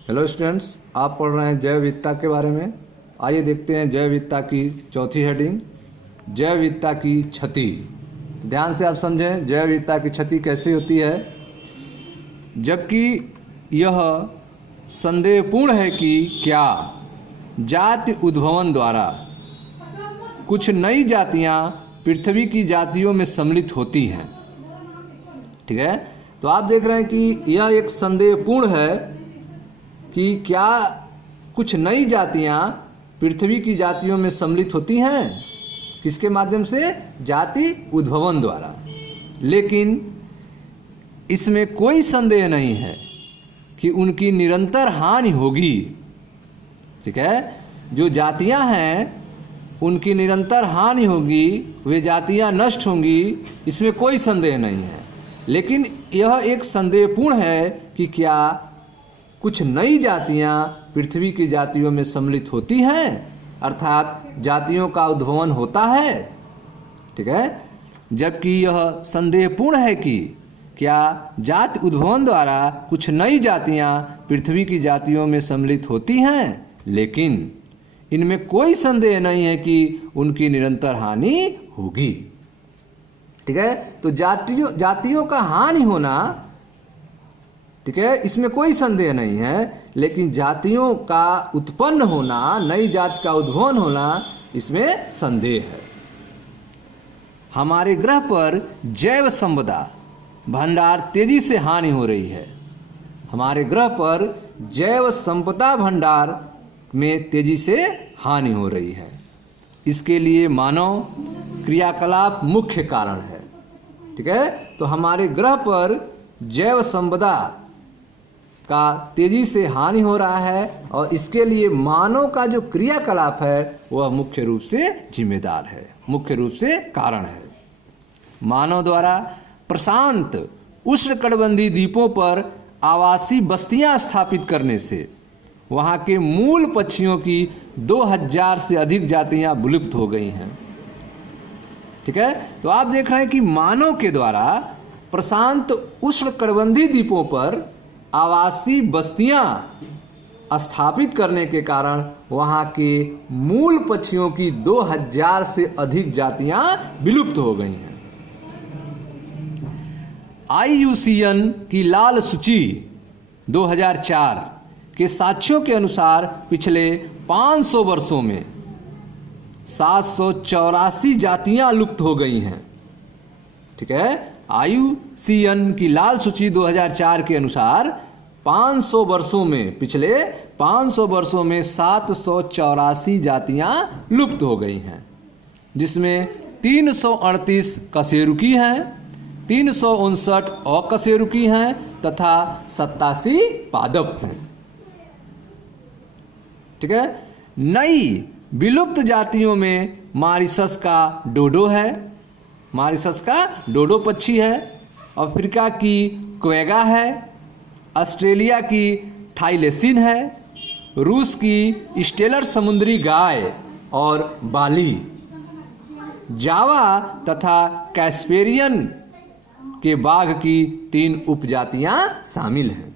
Hello students, आप पढ़ रहे हैं जैव विविधता के बारे में। आइए देखते हैं जैव विविधता की चौथी हेडिंग, जैव विविधता की क्षति। ध्यान से आप समझें जैव विविधता की क्षति कैसे होती है। जबकि यह संदेहपूर्ण है कि क्या जाति उद्भवन द्वारा कुछ नई जातियां पृथ्वी की जातियों में सम्मिलित होती हैं। ठीक है, तो आप देख रहे हैं कि यह एक संदेहपूर्ण है कि क्या कुछ नई जातियां पृथ्वी की जातियों में सम्मिलित होती हैं। किसके माध्यम से? जाति उद्भवन द्वारा। लेकिन इसमें कोई संदेह नहीं है कि उनकी निरंतर हानि होगी। ठीक है, जो जातियां हैं उनकी निरंतर हानि होगी, वे जातियां नष्ट होंगी, इसमें कोई संदेह नहीं है। लेकिन यह एक संदेहपूर्ण है कि क्या कुछ नई जातियां पृथ्वी की जातियों में सम्मिलित होती हैं, अर्थात जातियों का उद्भवन होता है। ठीक है, जबकि यह संदेहपूर्ण है कि क्या जाति उद्भवन द्वारा कुछ नई जातियां पृथ्वी की जातियों में सम्मिलित होती हैं, लेकिन इनमें कोई संदेह नहीं है कि उनकी निरंतर हानि होगी। ठीक है, तो जातियों का हानि होना, ठीक है, इसमें कोई संदेह नहीं है। लेकिन जातियों का उत्पन्न होना, नई जाति का उद्भवन होना, इसमें संदेह है। हमारे ग्रह पर जैव संपदा भंडार तेजी से हानि हो रही है। हमारे ग्रह पर जैव संपदा भंडार में तेजी से हानि हो रही है। इसके लिए मानव क्रियाकलाप मुख्य कारण है। ठीक है, तो हमारे ग्रह पर जैव संपदा का तेजी से हानि हो रहा है और इसके लिए मानव का जो क्रियाकलाप है वह मुख्य रूप से जिम्मेदार है, मुख्य रूप से कारण है। मानव द्वारा प्रशांत उष्णकटिबंधीय द्वीपों पर आवासीय बस्तियां स्थापित करने से वहां के मूल पक्षियों की 2000 से अधिक जातियां विलुप्त हो गई हैं। ठीक है, तो आप देख रहे हैं कि मानव के द्वारा प्रशांत उष्णकटिबंधीय द्वीपों पर आवासीय बस्तियां स्थापित करने के कारण वहां के मूल पक्षियों की 2000 से अधिक जातियां विलुप्त हो गई हैं। IUCN की लाल सूची 2004 के साक्ष्यों के अनुसार पिछले 500 वर्षों में 784 जातियां लुप्त हो गई हैं। ठीक है, IUCN की लाल सूची 2004 के अनुसार 500 वर्षों में, पिछले 500 वर्षों में 784 जातियां लुप्त हो गई हैं, जिसमें 338 कशेरुकी हैं, 359 अकशेरुकी हैं तथा 87 पादप हैं। ठीक है, नई विलुप्त जातियों में मॉरिशस का डोडो है, मॉरिशस का डोडो पक्षी है, अफ्रीका की क्वेगा है, ऑस्ट्रेलिया की थाइलेसिन है, रूस की स्टेलर समुद्री गाय और बाली, जावा तथा कैस्पेरियन के बाघ की 3 उपजातियां शामिल हैं।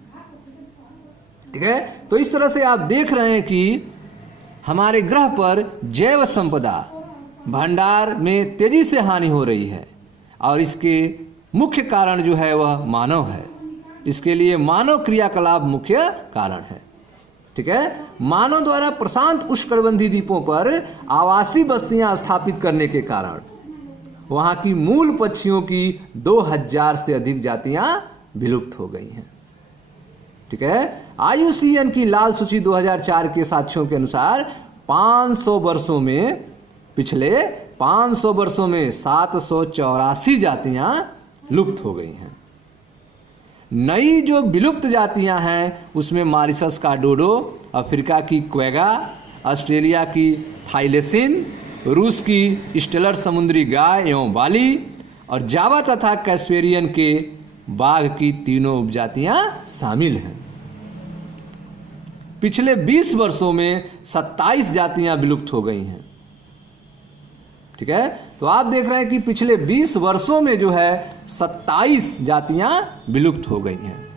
ठीक है, तो इस तरह से आप देख रहे हैं कि हमारे ग्रह पर जैव संपदा भंडार में तेजी से हानि हो रही है और इसके मुख्य कारण जो है वह मानव है। इसके लिए मानव क्रियाकलाप मुख्य कारण है। ठीक है, मानव द्वारा प्रशांत उष्णकटिबंधीय द्वीपों पर आवासीय बस्तियां स्थापित करने के कारण वहां की मूल पक्षियों की 2000 से अधिक जातियां विलुप्त हो गई हैं। ठीक है, IUCN की लाल सूची 2004 के साक्ष्यों के अनुसार 500 वर्षों में, पिछले 500 वर्षों में 784 जातियां लुप्त हो गई हैं। नई जो विलुप्त जातियां हैं उसमें मॉरिशस का डोडो, अफ्रीका की क्वेगा, ऑस्ट्रेलिया की थाइलेसिन, रूस की स्टेलर समुद्री गाय एवं बाली और जावा तथा कैस्पेरियन के बाघ की 3 उपजातियां शामिल हैं। पिछले 20 वर्षों में 27 जातियां विलुप्त हो गई हैं। ठीक है, तो आप देख रहे हैं कि पिछले 20 वर्षों में जो है 27 जातियां विलुप्त हो गई हैं।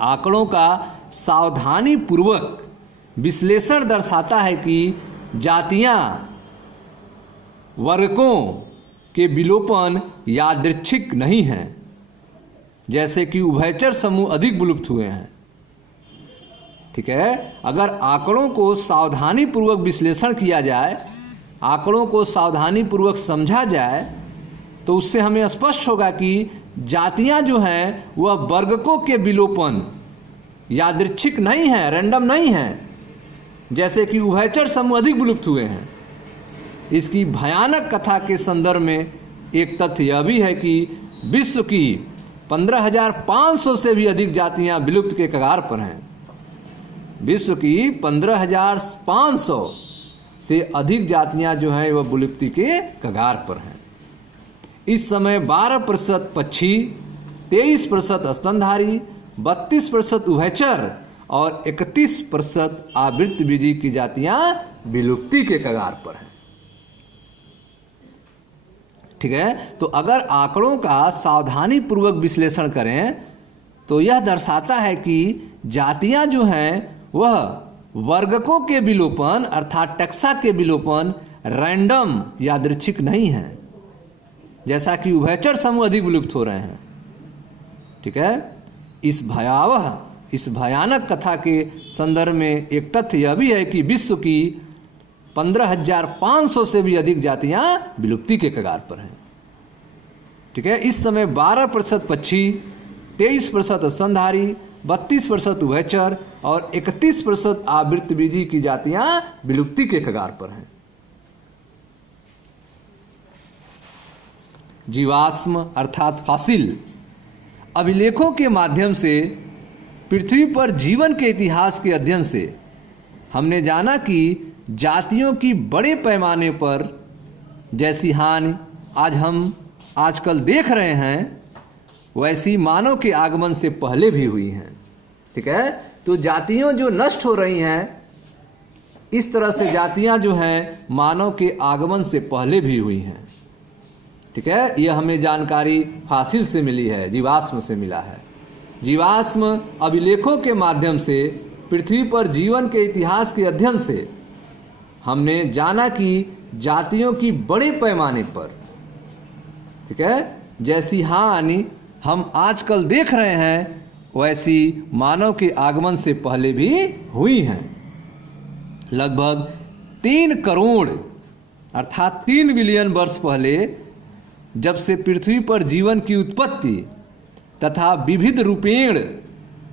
आंकड़ों का सावधानी पूर्वक विश्लेषण दर्शाता है कि जातियां वर्गों के विलोपन यादृच्छिक नहीं हैं, जैसे कि उभयचर समूह अधिक विलुप्त हुए हैं। ठीक है, अगर आंकड़ों को सावधानी पूर्वक विश्लेषण किया जाए, आंकड़ों को सावधानी पूर्वक समझा जाए, तो उससे हमें स्पष्ट होगा कि जातियां जो हैं वह वर्गों के विलोपन यादृच्छिक नहीं है, रैंडम नहीं है, जैसे कि उभयचर समूह अधिक विलुप्त हुए हैं। इसकी भयानक कथा के संदर्भ में एक तथ्य यह भी है कि विश्व की 15,500 से भी अधिक जातियां विलुप्त के कगार पर हैं। विश्व की 15,500 से अधिक जातियां जो हैं वह विलुप्ति के कगार पर हैं। इस समय 12% पक्षी, 23% स्तनधारी, 32% उभयचर और 31% आवृतबीजी की जातियां विलुप्ति के कगार पर हैं। ठीक है, तो अगर आंकड़ों का सावधानी पूर्वक विश्लेषण करें तो यह दर्शाता है कि जातियां जो हैं वह वर्गों के विलोपन अर्थात टैक्सा के विलोपन रैंडम यादृच्छिक नहीं है, जैसा कि उभयचर समूह अधिक विलुप्त हो रहे हैं। ठीक है, इस भयानक कथा के संदर्भ में एक तथ्य यह भी है कि विश्व की 15,500 से भी अधिक जातियां विलुप्ति के कगार पर हैं। ठीक है, इस समय 12% पक्षी, 23% स्तनधारी, 32% उभयचर और 31% आवृतबीजी की जातियां विलुप्ति के कगार पर हैं। जीवाश्म अर्थात फॉसिल अभिलेखों के माध्यम से पृथ्वी पर जीवन के इतिहास के अध्ययन से हमने जाना कि जातियों की बड़े पैमाने पर जैसी हानि हम आजकल देख रहे हैं, वैसी मानव के आगमन से पहले भी हुई हैं। ठीक है, तो जातियां जो नष्ट हो रही हैं, इस तरह से जातियां जो हैं मानव के आगमन से पहले भी हुई हैं। ठीक है, यह हमें जानकारी फॉसिल से मिली है, जीवाश्म से मिला है। जीवाश्म अभिलेखों के माध्यम से पृथ्वी पर जीवन के इतिहास के अध्ययन से हमने जाना कि जातियों की बड़े पैमाने पर, ठीक है, जैसी हानि हम आजकल देख रहे हैं, वैसी मानव के आगमन से पहले भी हुई हैं। लगभग 3 करोड़ अर्थात 3 बिलियन वर्ष पहले जब से पृथ्वी पर जीवन की उत्पत्ति तथा विविध रूपेण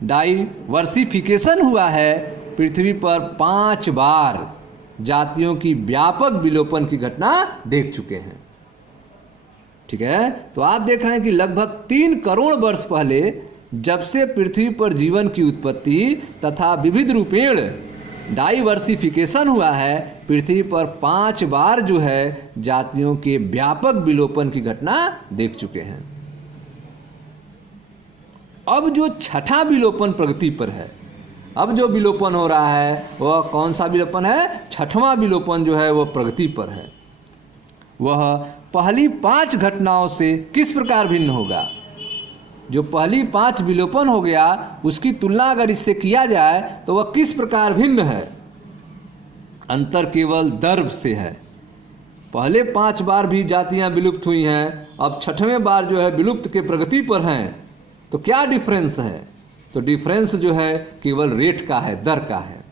डाइवर्सिफिकेशन हुआ है, पृथ्वी पर 5 बार जातियों की व्यापक विलोपन की घटना देख चुके हैं। ठीक है, तो आप देख रहे हैं कि लगभग 3 करोड़ वर्ष पहले जब से पृथ्वी पर जीवन की उत्पत्ति तथा विविध रूपेण डाइवर्सिफिकेशन हुआ है, पृथ्वी पर 5 बार जो है जातियों के व्यापक विलोपन की घटना देख चुके हैं। अब जो छठा विलोपन प्रगति पर है, अब जो विलोपन हो रहा है वह कौन सा विलोपन है? छठवां विलोपन जो है वह प्रगति पर है। वह पहली 5 घटनाओं से किस प्रकार भिन्न होगा? जो पहली 5 विलोपन हो गया उसकी तुलना अगर इससे किया जाए तो वह किस प्रकार भिन्न है? अंतर केवल दर से है। पहले 5 बार भी जातियां विलुप्त हुई हैं, अब छठवें बार जो है विलुप्त के प्रगति पर हैं, तो क्या डिफरेंस है? तो डिफरेंस जो है केवल रेट का है, दर का है।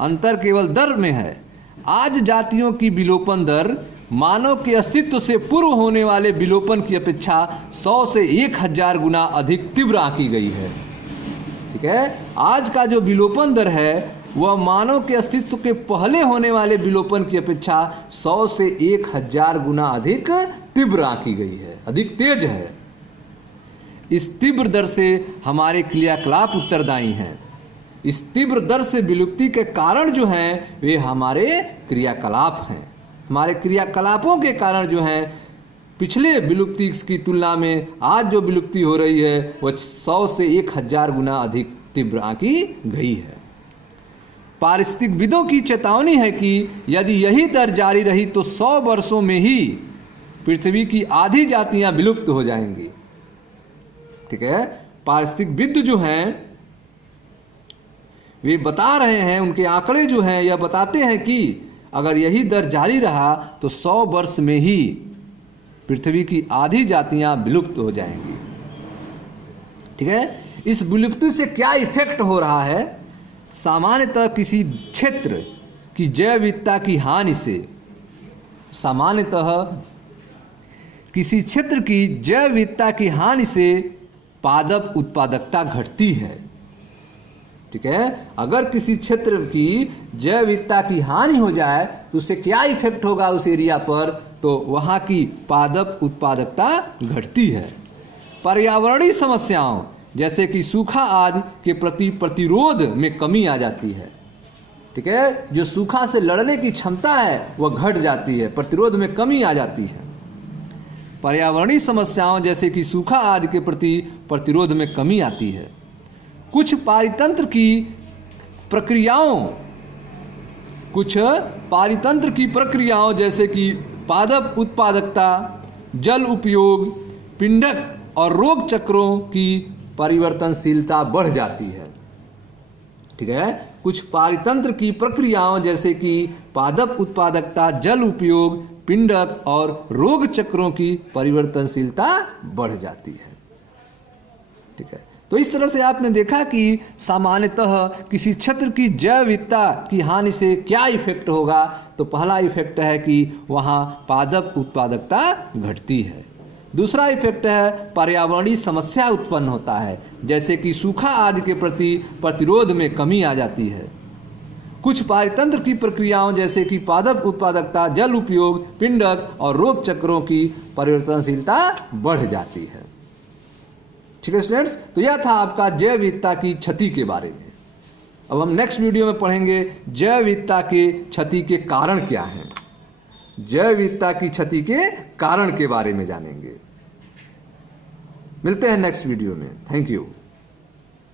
अंतर केवल दर में है। आज जातियों की विलोपन दर मानव के अस्तित्व से पूर्व होने वाले विलोपन की अपेक्षा 100 से 1000 गुना अधिक तीव्र आंकी गई है। ठीक है, आज का जो विलोपन दर है वह मानव के अस्तित्व के पहले होने वाले विलोपन की अपेक्षा 100 से 1000 गुना अधिक तीव्र आंकी गई है, अधिक तेज है। इस तीव्र दर से हमारे क्रियाकलाप उत्तरदायी हैं। इस तीव्र दर से विलुप्ति के कारण जो हैं वे हमारे क्रियाकलाप हैं। हमारे क्रियाकलापों के कारण जो हैं पिछले विलुप्ति की तुलना में आज जो विलुप्ति हो रही है वह 100 से 1000 गुना अधिक तीव्र आंकी गई है। पारिस्थितिकविदों की चेतावनी है कि यदि यही दर जारी रही तो 100 वर्षों में ही पृथ्वी की आधी जातियां विलुप्त हो जाएंगी। ठीक है, पारिस्थितिकविद जो हैं वे बता रहे हैं, उनके आंकड़े जो हैं यह बताते हैं कि अगर यही दर जारी रहा तो 100 वर्ष में ही पृथ्वी की आधी जातियां विलुप्त हो जाएंगी। ठीक है, इस विलुप्ति से क्या इफेक्ट हो रहा है? सामान्यतः किसी क्षेत्र की जैव विविधता की हानि से, सामान्यतः किसी क्षेत्र की जैव विविधता की हानि से पादप उत्पादकता घटती है। ठीक है, अगर किसी क्षेत्र की जैव विविधता की हानि हो जाए तो उससे क्या इफेक्ट होगा उस एरिया पर? तो वहाँ की पादप उत्पादकता घटती है। पर्यावरणीय समस्याओं जैसे कि सूखा आदि के प्रति प्रतिरोध में कमी आ जाती है। ठीक है, जो सूखा से लड़ने की क्षमता है वह घट जाती है, प्रतिरोध में कमी आ जाती है। पर्यावरणीय समस्याओं जैसे कि सूखा आदि के प्रति प्रतिरोध में कमी आती है। कुछ पारितंत्र की प्रक्रियाओं जैसे कि पादप उत्पादकता, जल उपयोग, पिंडक और रोग चक्रों की परिवर्तनशीलता बढ़ जाती है। ठीक है, कुछ पारितंत्र की प्रक्रियाओं जैसे कि पादप उत्पादकता, जल उपयोग, पिंडक और रोग चक्रों की परिवर्तनशीलता बढ़ जाती है। ठीक है, तो इस तरह से आपने देखा कि सामान्यतः किसी क्षेत्र की जैव विविधता की हानि से क्या इफेक्ट होगा। तो पहला इफेक्ट है कि वहाँ पादप उत्पादकता घटती है। दूसरा इफेक्ट है पर्यावरणीय समस्या उत्पन्न होता है, जैसे कि सूखा आदि के प्रति प्रतिरोध में कमी आ जाती है। कुछ पारितंत्र की प्रक्रियाओं जैसे कि पादप उत्पादकता, जल उपयोग, पिंडक और रोग चक्रों की परिवर्तनशीलता बढ़ जाती है। ठीक है स्टूडेंट्स, तो यह था आपका जैव विविधता की क्षति के बारे में। अब हम नेक्स्ट वीडियो में पढ़ेंगे जैव विविधता के क्षति के कारण क्या हैं। जैव विविधता की क्षति के कारण के बारे में जानेंगे। मिलते हैं नेक्स्ट वीडियो में। Thank you.